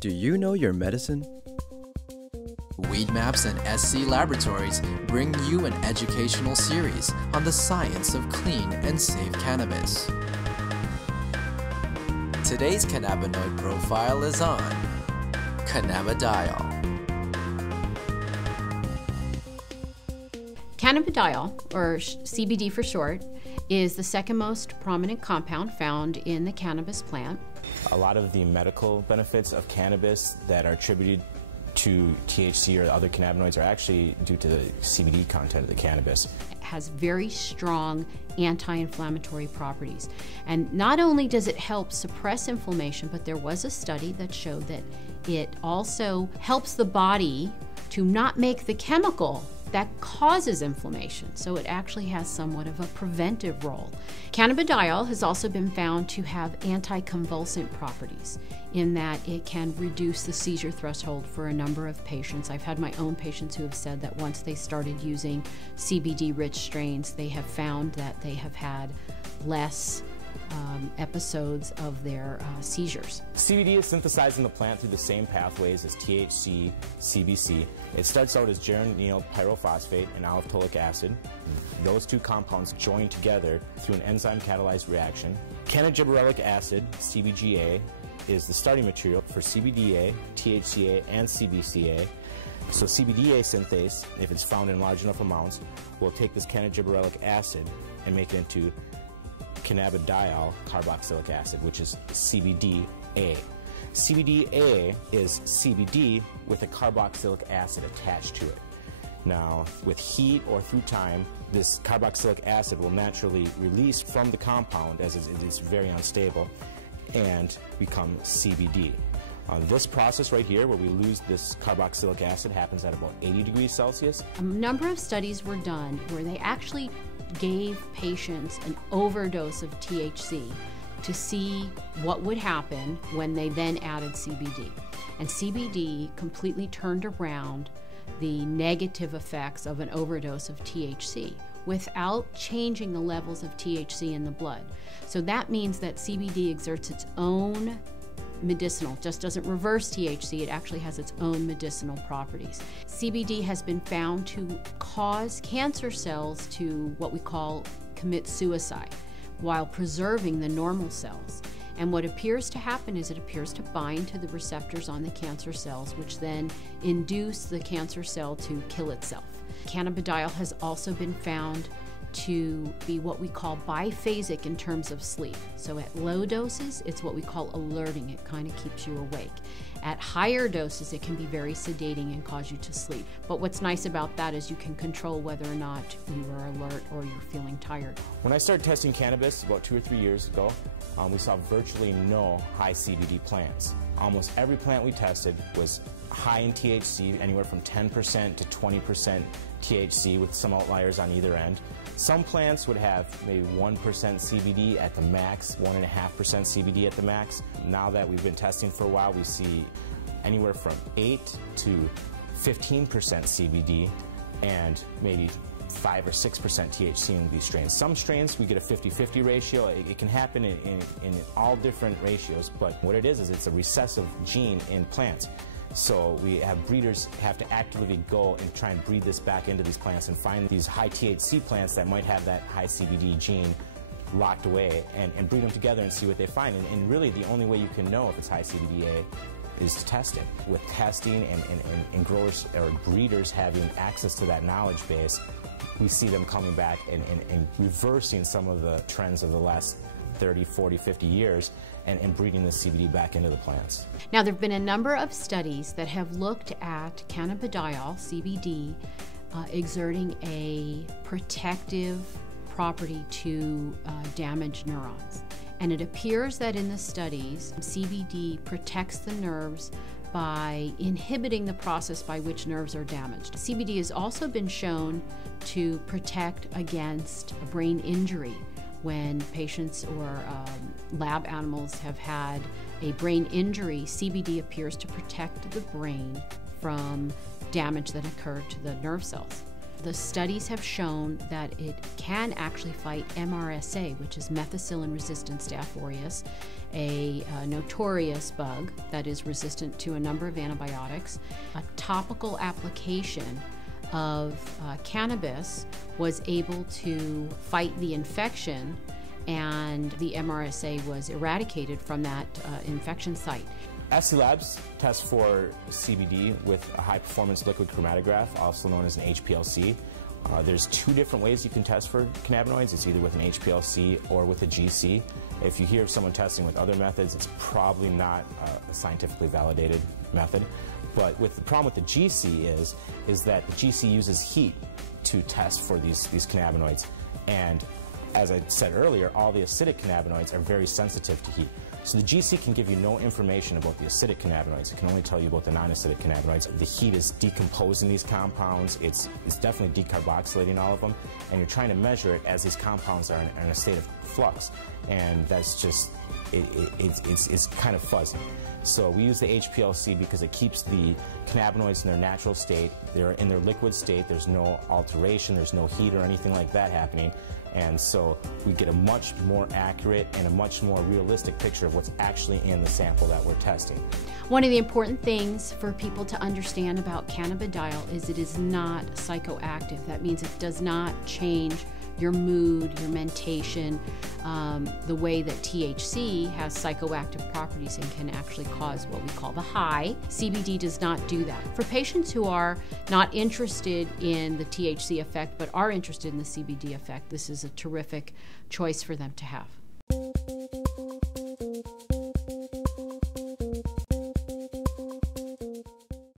Do you know your medicine? Weed Maps and SC Laboratories bring you an educational series on the science of clean and safe cannabis. Today's cannabinoid profile is on cannabidiol. Cannabidiol, or CBD for short, is the second most prominent compound found in the cannabis plant. A lot of the medical benefits of cannabis that are attributed to THC or other cannabinoids are actually due to the CBD content of the cannabis. It has very strong anti-inflammatory properties. And not only does it help suppress inflammation, but there was a study that showed that it also helps the body to not make the chemical that causes inflammation. So it actually has somewhat of a preventive role. Cannabidiol has also been found to have anticonvulsant properties in that it can reduce the seizure threshold for a number of patients. I've had my own patients who have said that once they started using CBD-rich strains, they have found that they have had less episodes of their seizures. CBD is synthesized in the plant through the same pathways as THC, CBC. It starts out as geranyl pyrophosphate and aliphtolic acid. Those two compounds join together through an enzyme-catalyzed reaction. Cannabidiolic acid, CBGA, is the starting material for CBDA, THCA, and CBCA. So CBDA synthase, if it's found in large enough amounts, will take this cannabidiolic acid and make it into cannabidiol carboxylic acid, which is CBDA. CBDA is CBD with a carboxylic acid attached to it. Now, with heat or through time, this carboxylic acid will naturally release from the compound as it is very unstable and become CBD. This process right here, where we lose this carboxylic acid, happens at about 80 degrees Celsius. A number of studies were done where they actually gave patients an overdose of THC to see what would happen when they then added CBD. And CBD completely turned around the negative effects of an overdose of THC without changing the levels of THC in the blood. So that means that CBD exerts its own medicinal, just doesn't reverse THC, it actually has its own medicinal properties. CBD has been found to cause cancer cells to what we call commit suicide while preserving the normal cells. And what appears to happen is it appears to bind to the receptors on the cancer cells, which then induce the cancer cell to kill itself. Cannabidiol has also been found to be what we call biphasic in terms of sleep. So at low doses, it's what we call alerting. It kind of keeps you awake. At higher doses, it can be very sedating and cause you to sleep. But what's nice about that is you can control whether or not you are alert or you're feeling tired. When I started testing cannabis about 2 or 3 years ago, we saw virtually no high CBD plants. Almost every plant we tested was high in THC, anywhere from 10% to 20% THC, with some outliers on either end. Some plants would have maybe 1% CBD at the max, 1.5% CBD at the max. Now that we've been testing for a while, we see anywhere from 8 to 15% CBD and maybe 5 or 6% THC in these strains. Some strains we get a 50-50 ratio. It can happen in all different ratios, but what it is it's a recessive gene in plants. So we have breeders have to actively go and try and breed this back into these plants and find these high THC plants that might have that high CBD gene locked away and breed them together and see what they find. And really the only way you can know if it's high CBDA is to test it. With testing and growers or breeders having access to that knowledge base, we see them coming back and reversing some of the trends of the last 30, 40, 50 years and breeding the CBD back into the plants. Now, there have been a number of studies that have looked at cannabidiol, CBD, exerting a protective property to damaged neurons. And it appears that in the studies, CBD protects the nerves by inhibiting the process by which nerves are damaged. CBD has also been shown to protect against brain injury. When patients or lab animals have had a brain injury, CBD appears to protect the brain from damage that occurred to the nerve cells. The studies have shown that it can actually fight MRSA, which is methicillin-resistant Staph aureus, a notorious bug that is resistant to a number of antibiotics. A topical application of cannabis was able to fight the infection, and the MRSA was eradicated from that infection site. SC Labs tests for CBD with a high-performance liquid chromatograph, also known as an HPLC. There's two different ways you can test for cannabinoids. It's either with an HPLC or with a GC. If you hear of someone testing with other methods, it's probably not a scientifically validated method. But the problem with the GC is that the GC uses heat to test for these cannabinoids. And as I said earlier, all the acidic cannabinoids are very sensitive to heat. So the GC can give you no information about the acidic cannabinoids. It can only tell you about the non-acidic cannabinoids. The heat is decomposing these compounds. It's definitely decarboxylating all of them. And you're trying to measure it as these compounds are in a state of flux. And that's just, it's kind of fuzzy. So we use the HPLC because it keeps the cannabinoids in their natural state. They're in their liquid state. There's no alteration. There's no heat or anything like that happening. And so we get a much more accurate and a much more realistic picture of what's actually in the sample that we're testing. One of the important things for people to understand about cannabidiol is it is not psychoactive. That means it does not change your mood, your mentation, the way that THC has psychoactive properties and can actually cause what we call the high. CBD does not do that. For patients who are not interested in the THC effect but are interested in the CBD effect, this is a terrific choice for them to have.